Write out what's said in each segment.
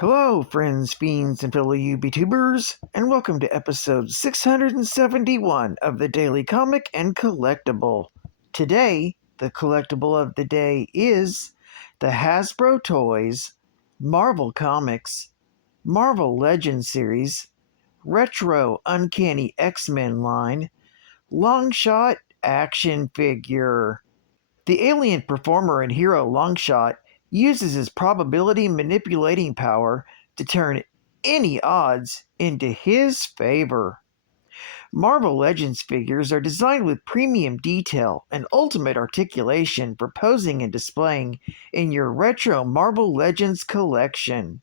Hello, friends, fiends, and fellow YouTubers, and welcome to episode 671 of the Daily Comic and Collectible. Today, the collectible of the day is the Hasbro Toys Marvel Comics Marvel Legends series Retro Uncanny X-Men line Longshot action figure. The alien performer and hero Longshot uses his probability manipulating power to turn any odds into his favor. Marvel Legends figures are designed with premium detail and ultimate articulation for posing and displaying in your retro Marvel Legends collection.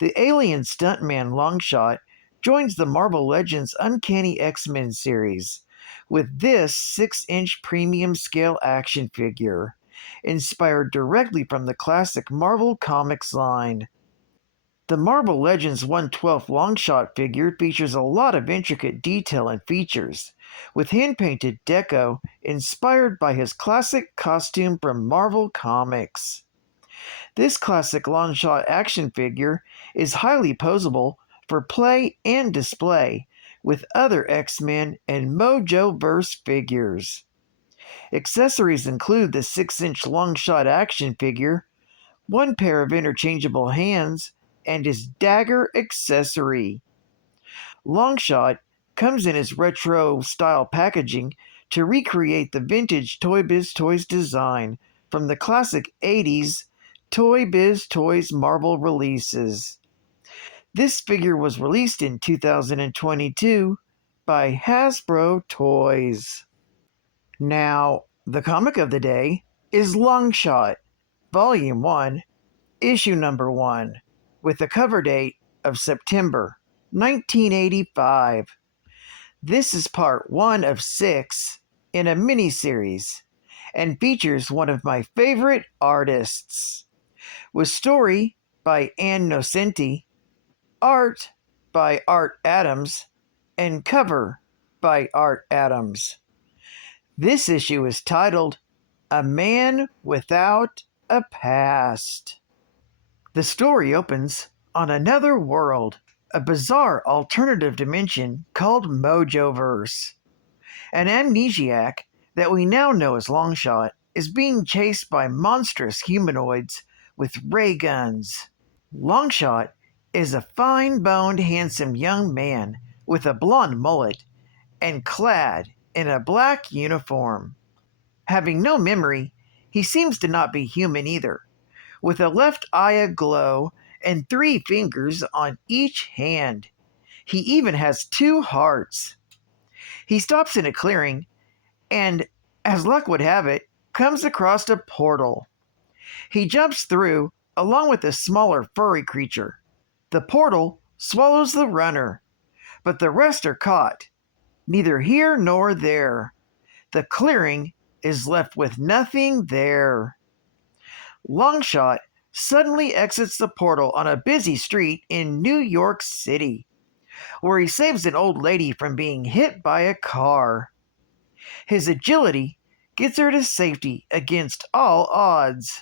The alien stuntman Longshot joins the Marvel Legends Uncanny X-Men series with this 6-inch premium scale action figure, inspired directly from the classic Marvel Comics line. The Marvel Legends 1/12 Longshot figure features a lot of intricate detail and features, with hand-painted deco inspired by his classic costume from Marvel Comics. This classic Longshot action figure is highly posable for play and display with other X-Men and Mojoverse figures. Accessories include the 6-inch Longshot action figure, one pair of interchangeable hands, and his dagger accessory. Longshot comes in his retro-style packaging to recreate the vintage Toy Biz Toys design from the classic 80s Toy Biz Toys Marvel releases. This figure was released in 2022 by Hasbro Toys. Now, the comic of the day is Longshot, Volume 1, Issue Number 1, with the cover date of September 1985. This is part 1 of 6 in a mini-series and features one of my favorite artists, with story by Ann Nocenti, art by Art Adams, and cover by Art Adams. This issue is titled A Man Without a Past. The story opens on another world, a bizarre alternative dimension called Mojoverse. An amnesiac that we now know as Longshot is being chased by monstrous humanoids with ray guns. Longshot is a fine-boned, handsome young man with a blonde mullet and clad in a black uniform. Having no memory, he seems to not be human either, with a left eye aglow and 3 fingers on each hand. He even has 2 hearts. He stops in a clearing and, as luck would have it, comes across a portal. He jumps through along with a smaller furry creature. The portal swallows the runner, but the rest are caught, neither here nor there. The clearing is left with nothing there. Longshot suddenly exits the portal on a busy street in New York City, where he saves an old lady from being hit by a car. His agility gets her to safety against all odds.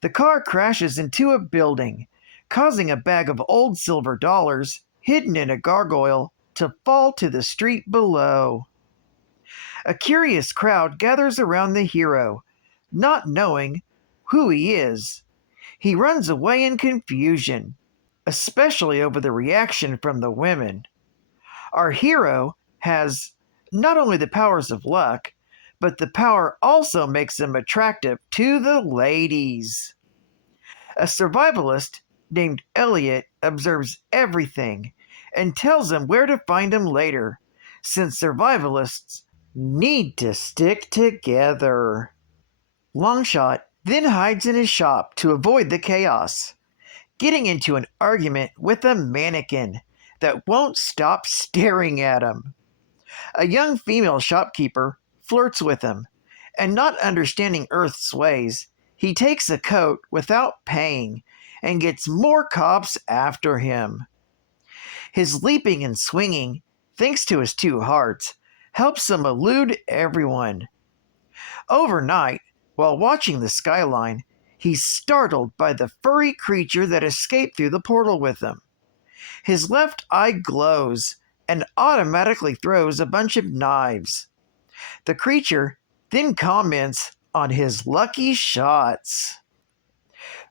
The car crashes into a building, causing a bag of old silver dollars hidden in a gargoyle to fall to the street below. A curious crowd gathers around the hero, not knowing who he is. He runs away in confusion, especially over the reaction from the women. Our hero has not only the powers of luck, but the power also makes him attractive to the ladies. A survivalist named Elliot observes everything and tells him where to find him later, since survivalists need to stick together. Longshot then hides in his shop to avoid the chaos, getting into an argument with a mannequin that won't stop staring at him. A young female shopkeeper flirts with him, and not understanding Earth's ways, he takes a coat without paying and gets more cops after him. His leaping and swinging, thanks to his 2 hearts, helps him elude everyone. Overnight, while watching the skyline, he's startled by the furry creature that escaped through the portal with him. His left eye glows and automatically throws a bunch of knives. The creature then comments on his lucky shots.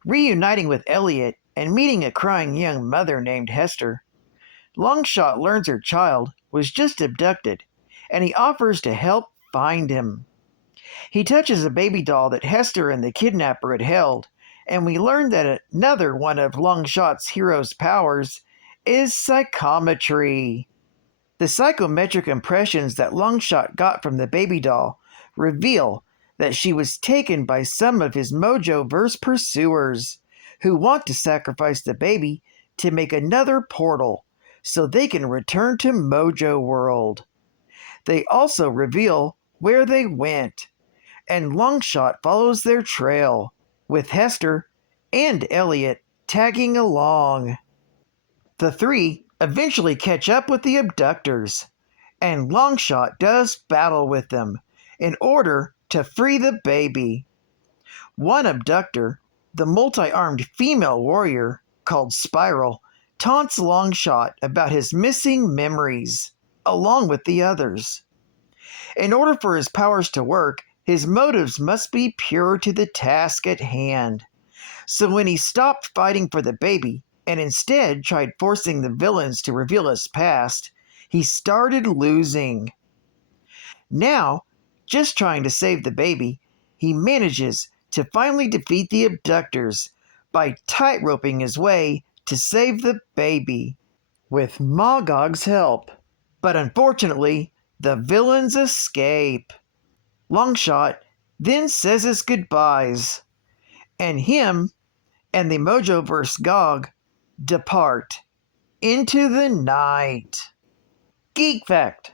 Reuniting with Elliot and meeting a crying young mother named Hester, Longshot learns her child was just abducted, and he offers to help find him. He touches a baby doll that Hester and the kidnapper had held, and we learn that another one of Longshot's hero's powers is psychometry. The psychometric impressions that Longshot got from the baby doll reveal that she was taken by some of his Mojo-verse pursuers, who want to sacrifice the baby to make another portal so they can return to Mojo World. They also reveal where they went, and Longshot follows their trail, with Hester and Elliot tagging along. The three eventually catch up with the abductors, and Longshot does battle with them in order to free the baby. One abductor, the multi-armed female warrior called Spiral, taunts Longshot about his missing memories, along with the others. In order for his powers to work, his motives must be pure to the task at hand. So when he stopped fighting for the baby, and instead tried forcing the villains to reveal his past, he started losing. Now, just trying to save the baby, he manages to finally defeat the abductors by tightroping his way to save the baby, with Magog's help. But unfortunately, the villains escape. Longshot then says his goodbyes, and him and the Mojoverse Gog depart into the night. Geek Fact: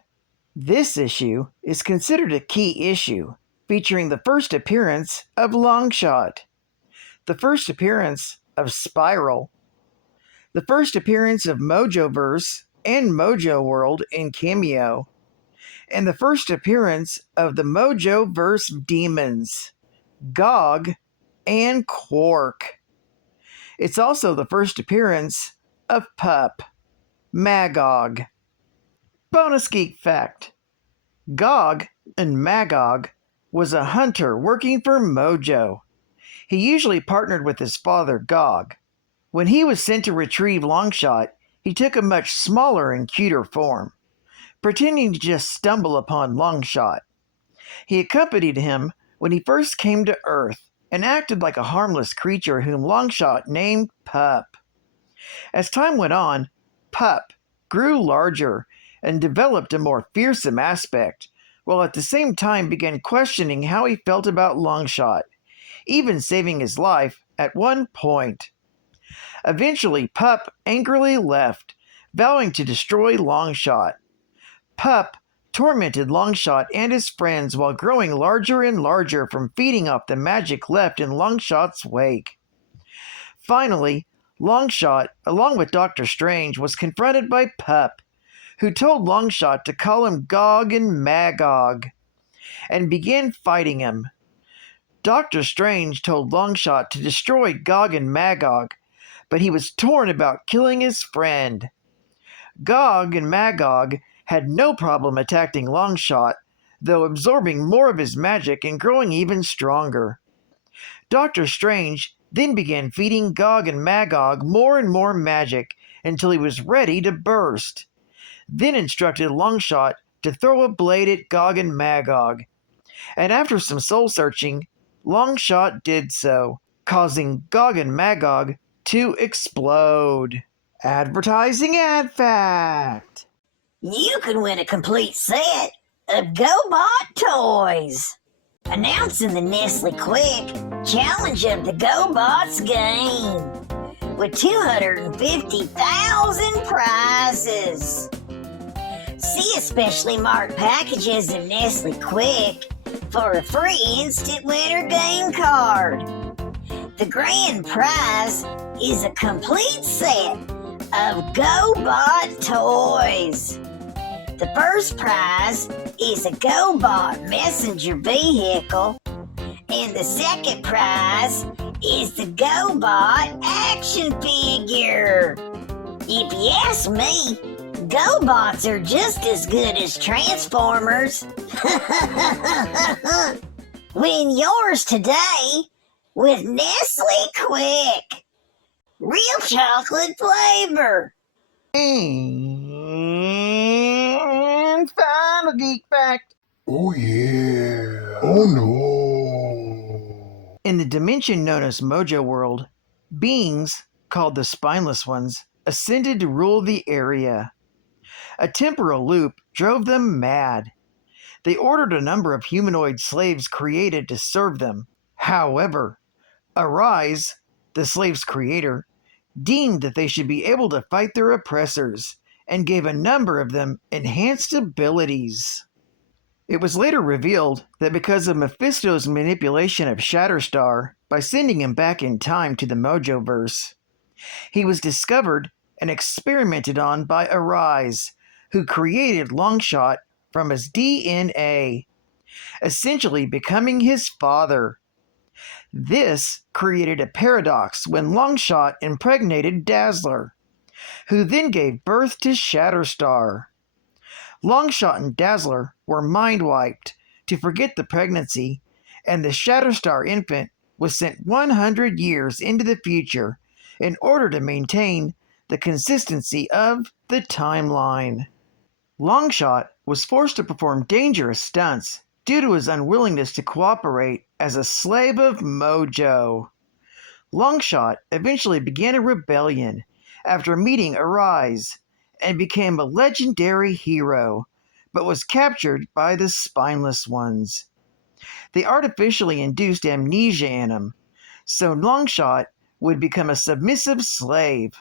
this issue is considered a key issue, featuring the first appearance of Longshot, the first appearance of Spiral, the first appearance of Mojoverse and Mojo World in Cameo, and the first appearance of the Mojoverse demons, Gog and Quark. It's also the first appearance of Pup, Magog. Bonus Geek Fact: Gog and Magog was a hunter working for Mojo. He usually partnered with his father, Gog. When he was sent to retrieve Longshot, he took a much smaller and cuter form, pretending to just stumble upon Longshot. He accompanied him when he first came to Earth, and acted like a harmless creature whom Longshot named Pup. As time went on, Pup grew larger and developed a more fearsome aspect, while at the same time began questioning how he felt about Longshot, even saving his life at one point. Eventually, Pup angrily left, vowing to destroy Longshot. Pup tormented Longshot and his friends while growing larger and larger from feeding off the magic left in Longshot's wake. Finally, Longshot, along with Dr. Strange, was confronted by Pup, who told Longshot to call him Gog and Magog, and began fighting him. Dr. Strange told Longshot to destroy Gog and Magog, but he was torn about killing his friend. Gog and Magog had no problem attacking Longshot, though absorbing more of his magic and growing even stronger. Dr. Strange then began feeding Gog and Magog more and more magic until he was ready to burst, then instructed Longshot to throw a blade at Gog and Magog, and after some soul-searching, Longshot did so, causing Gog and Magog to explode. Advertising ad fact: You can win a complete set of GoBot toys. Announcing the Nestle Quick Challenge of the GoBots game with 250,000 prizes. See especially marked packages of Nestle Quick for a free instant winner game card. The grand prize is a complete set of GoBot toys. The first prize is a GoBot messenger vehicle, and the second prize is the GoBot action figure. If you ask me, GoBots are just as good as Transformers. Win yours today with Nestle Quick. Real chocolate flavor. And final geek fact. Oh yeah. Oh no. In the dimension known as Mojo World, beings, called the Spineless Ones, ascended to rule the area. A temporal loop drove them mad. They ordered a number of humanoid slaves created to serve them. However, Arise, the slave's creator, deemed that they should be able to fight their oppressors and gave a number of them enhanced abilities. It was later revealed that because of Mephisto's manipulation of Shatterstar by sending him back in time to the Mojoverse, he was discovered and experimented on by Arise, who created Longshot from his DNA, essentially becoming his father. This created a paradox when Longshot impregnated Dazzler, who then gave birth to Shatterstar. Longshot and Dazzler were mind-wiped to forget the pregnancy, and the Shatterstar infant was sent 100 years into the future in order to maintain the consistency of the timeline. Longshot was forced to perform dangerous stunts due to his unwillingness to cooperate as a slave of Mojo. Longshot eventually began a rebellion after meeting Arise and became a legendary hero, but was captured by the Spineless Ones. They artificially induced amnesia in him, so Longshot would become a submissive slave.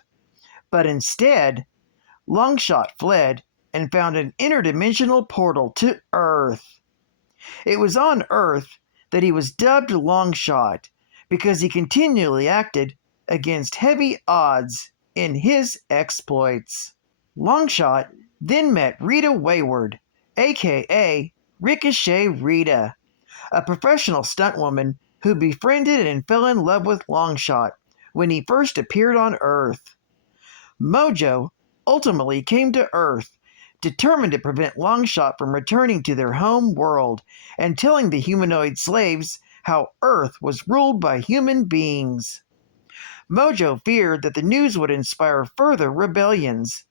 But instead, Longshot fled and found an interdimensional portal to Earth. It was on Earth that he was dubbed Longshot because he continually acted against heavy odds in his exploits. Longshot then met Rita Wayward, aka Ricochet Rita, a professional stuntwoman who befriended and fell in love with Longshot when he first appeared on Earth. Mojo ultimately came to Earth, determined to prevent Longshot from returning to their home world and telling the humanoid slaves how Earth was ruled by human beings. Mojo feared that the news would inspire further rebellions.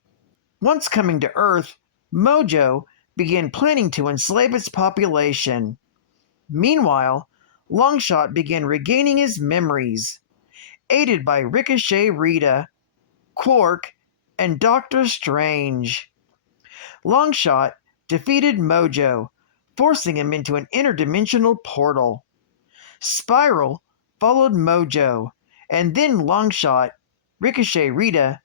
Once coming to Earth, Mojo began planning to enslave its population. Meanwhile, Longshot began regaining his memories, aided by Ricochet Rita, Quark, and Doctor Strange. Longshot defeated Mojo, forcing him into an interdimensional portal. Spiral followed Mojo, and then Longshot, Ricochet Rita,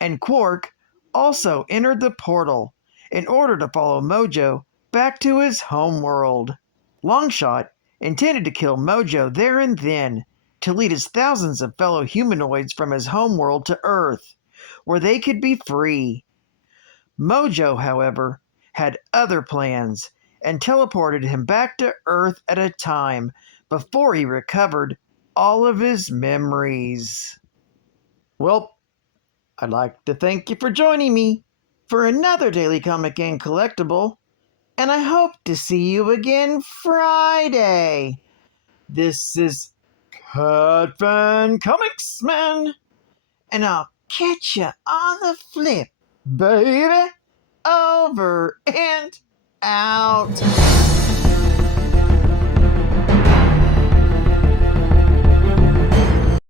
and Quark also entered the portal in order to follow Mojo back to his homeworld. Longshot intended to kill Mojo there and then to lead his thousands of fellow humanoids from his homeworld to Earth, where they could be free. Mojo, however, had other plans and teleported him back to Earth at a time before he recovered all of his memories. Well, I'd like to thank you for joining me for another Daily Comic and Collectible, and I hope to see you again Friday. This is Cat Fan Comics Man, and I'll catch you on the flip, baby. Over and out.